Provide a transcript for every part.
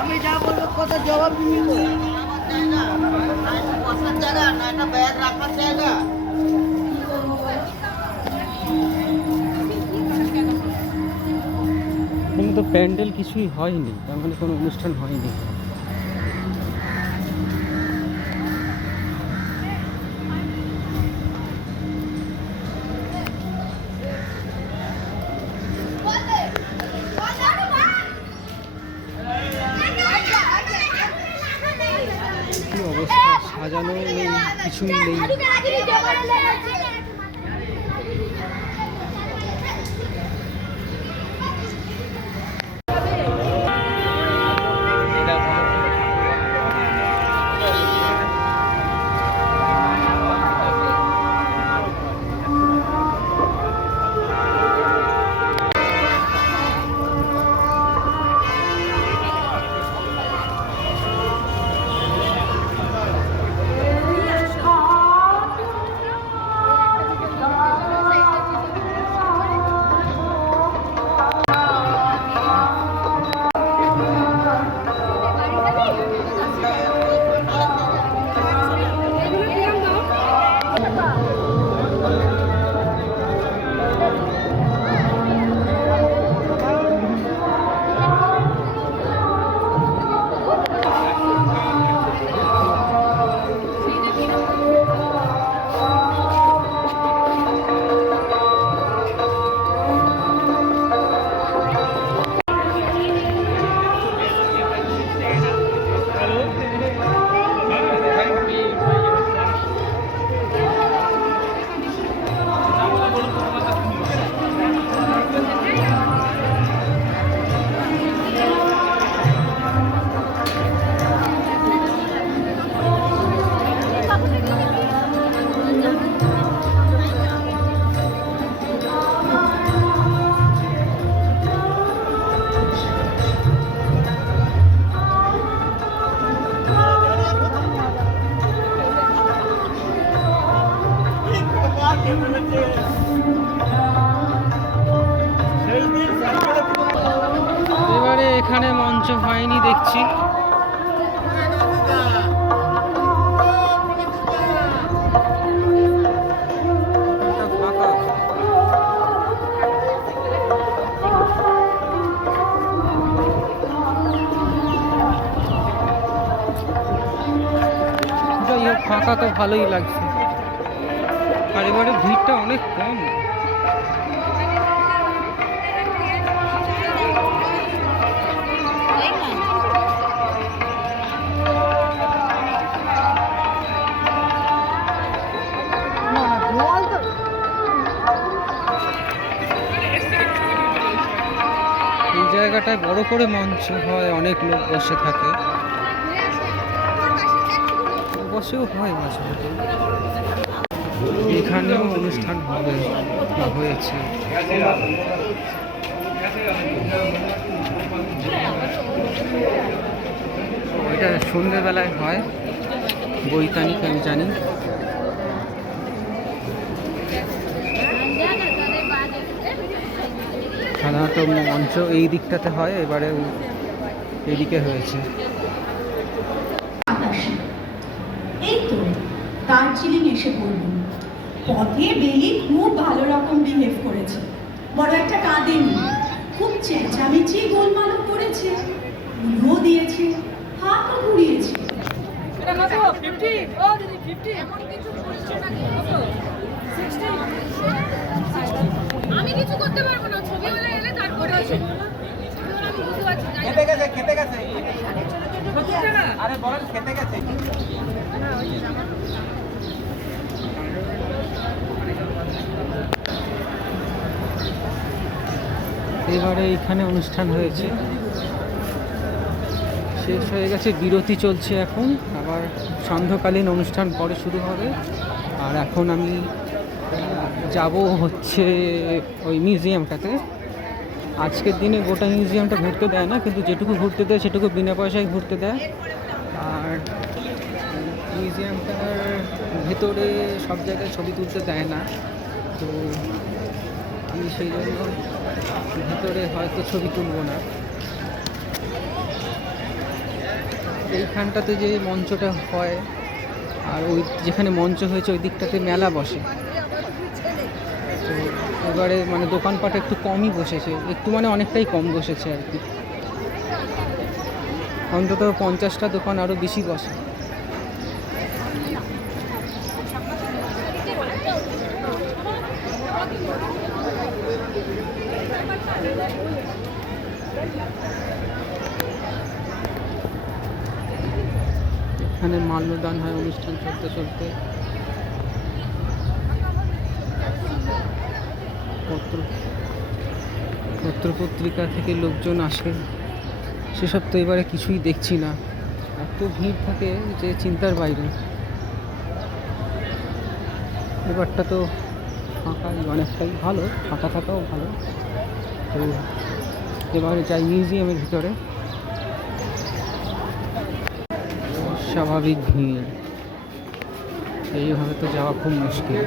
আমি যা বলবো কথা জবাব দিবি তো। বসার জায়গা না, একটা ব্যাগ রাখার জায়গা। এখানে তো প্যান্ডেল কিছুই হয়নি, তার মানে কোনো অনুষ্ঠান হয়নি। কি অবস্থা, সাজানো নেই, কিছুই নেই। এবারে এখানে মঞ্চ হয়নি দেখছি। ফাঁকা তো ভালোই লাগছে, আর এবারে ভিড়টা অনেক কম। এই জায়গাটায় বড় করে মঞ্চ হয়, অনেক লোক বসে থাকে, বসেও হয় মাঝে মাঝে। এখানেও অনুষ্ঠান হবে বা হয়েছে। এটা সন্ধ্যেবেলায় হয়, বৈতানিক আমি জানি। সাধারণত মঞ্চ এই দিকটাতে হয়, এবারে এইদিকে হয়েছে। এই তো দার্জিলিং এসে পড়লাম। পথে বেলি খুব ভালো রকম বিহেভ করেছে, বড় একটা কাঁদেনি, খুব চেঁচামেচি গোলমালও করেছে, উড়ো দিয়েছে, হাতও ঘুরিয়েছে। আমি কিছু করতে পারবো না, ছবি হলে এলে তারপরে খেতে গেছে, খেতে গেছে। আরে বলেন খেতে গেছে। এবারে এইখানে অনুষ্ঠান হয়েছে, শেষ হয়ে গেছে, বিরতি চলছে এখন, আবার সান্ধ্যকালীন অনুষ্ঠান পরে শুরু হবে। আর এখন আমি যাব হচ্ছে ওই মিউজিয়ামটাতে। আজকের দিনে গোটা মিউজিয়ামটা ঘুরতে দেয় না, কিন্তু যেটুকু ঘুরতে দেয় সেটুকু বিনা পয়সায় ঘুরতে দেয়। আর মিউজিয়ামটার ভেতরে সব জায়গায় ছবি তুলতে দেয় না, তো আমি সেই জন্য ভেতরে হয়তো ছবি তুলব না। এইখানটাতে যে মঞ্চটা হয় আর ওই যেখানে মঞ্চ হয়েছে ওই দিকটাতে মেলা বসে। তো এবারে মানে দোকানপাট একটু কমই বসেছে, একটু মানে অনেকটাই কম বসেছে আর কি। অন্তত 50টা দোকান আরও বেশি বসে। এখানে মাল্যদান হয় অনুষ্ঠান চলতে চলতে। পত্রপত্রিকা থেকে লোকজন আসে, সেসব তো এবারে কিছুই দেখছি না, এত ভিড় থাকে যে চিন্তার বাইরে। এবারটা তো ফাঁকাই, অনেকটাই ভালো, ফাঁকা থাকাও ভালো। তো এবারে যাই মিউজিয়ামের ভিতরে। স্বাভাবিক ভিড়, এইভাবে তো যাওয়া খুব মুশকিল।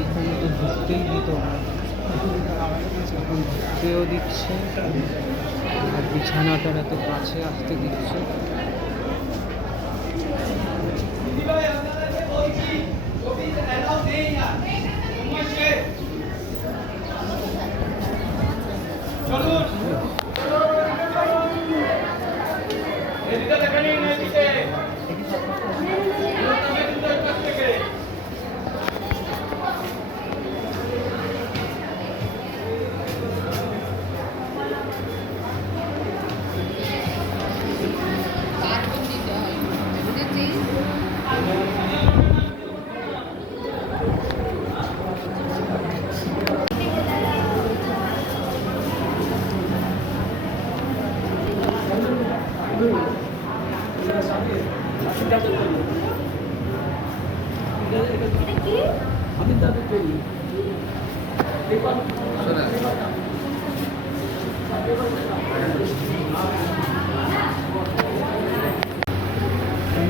এখানে তো ঘুরতেই দিত না, এখন ঘুরতেও দিচ্ছে আর বিছানাটার এত কাছে আসতে দিচ্ছে।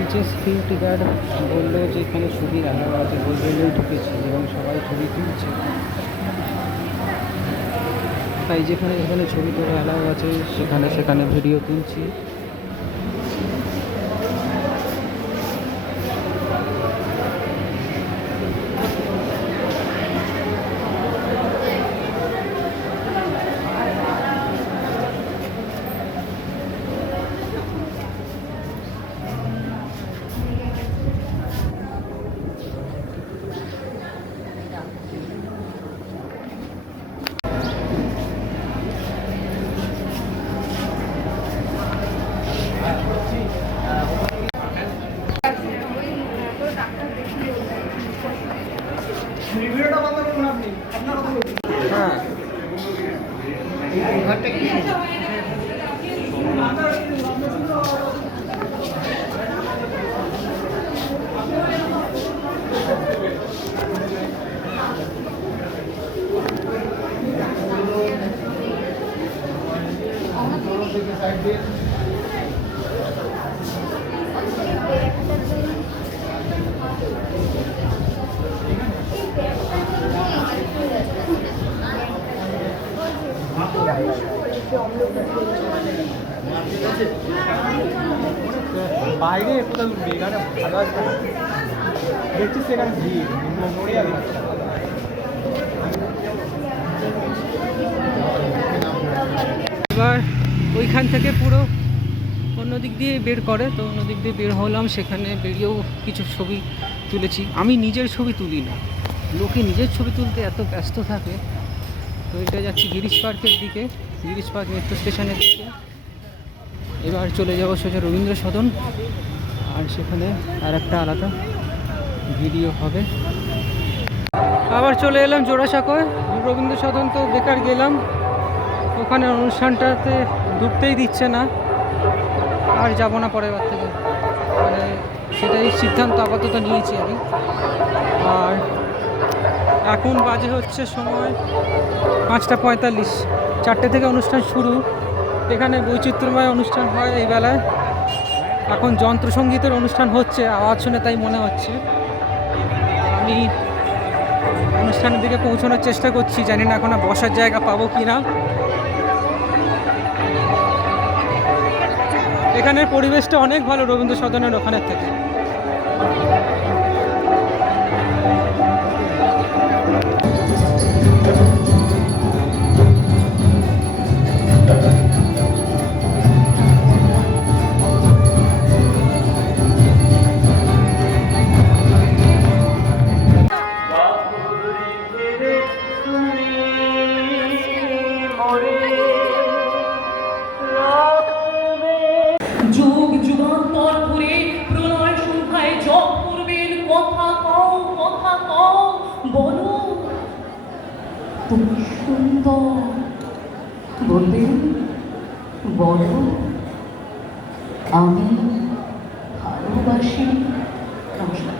নিচে সিকিউরিটি গার্ড বললো যে এখানে ছবির অ্যালাউ আছে, বললেই ঢুকেছে এবং সবাই ছবি তুলছে। তাই যেখানে যেখানে ছবি তোলা অ্যালাউ আছে সেখানে সেখানে ভিডিও তুলছি। হ্যাঁ, ঘরটা কি বাইরে কোথাও এখানে ভালো আসবে না, দেখছিস সেখানে ভিড় মরে যাবে। এবার ওইখান থেকে পুরো অন্য দিক দিয়ে বের করে, তো অন্য দিক দিয়ে বের হলাম, সেখানে বেরিয়েও কিছু ছবি তুলেছি। আমি নিজের ছবি তুলি না, লোকে নিজের ছবি তুলতে এত ব্যস্ত থাকে। তো এটা যাচ্ছি গিরিশ পার্কের দিকে, গিরিশ পার্ক মেট্রো স্টেশনের দিকে। এবার চলে যাবো সোজা রবীন্দ্র সদন। আর সেখানে আর একটা আলাদা ভিডিও হবে। আবার চলে এলাম জোড়াসাঁকোয়, রবীন্দ্র সদন তো বেকার গেলাম, ওখানে অনুষ্ঠানটাতে ঢুকতেই দিচ্ছে না, আর যাব না পরের বার থেকে, মানে সেটাই সিদ্ধান্ত আপাতত নিয়েছি আমি। আর এখন বাজে হচ্ছে সময় 5:45, 4টে থেকে অনুষ্ঠান শুরু। এখানে বৈচিত্র্যময় অনুষ্ঠান হয় এই বেলায়। এখন যন্ত্রসঙ্গীতের অনুষ্ঠান হচ্ছে, আওয়াজ শুনে তাই মনে হচ্ছে। আমি অনুষ্ঠানের দিকে পৌঁছানোর চেষ্টা করছি, জানি না এখন বসার জায়গা পাবো কি না। এখানের পরিবেশটা অনেক ভালো রবীন্দ্র সদনের ওখানের থেকে। যুগ যুগান্তর ধরে প্রলয় সংখ্যায় জপ করবেন, কথা কও বলো তুমি সুন্দর, বলবেন বলো আমি ভালোবাসি। নমস্কার।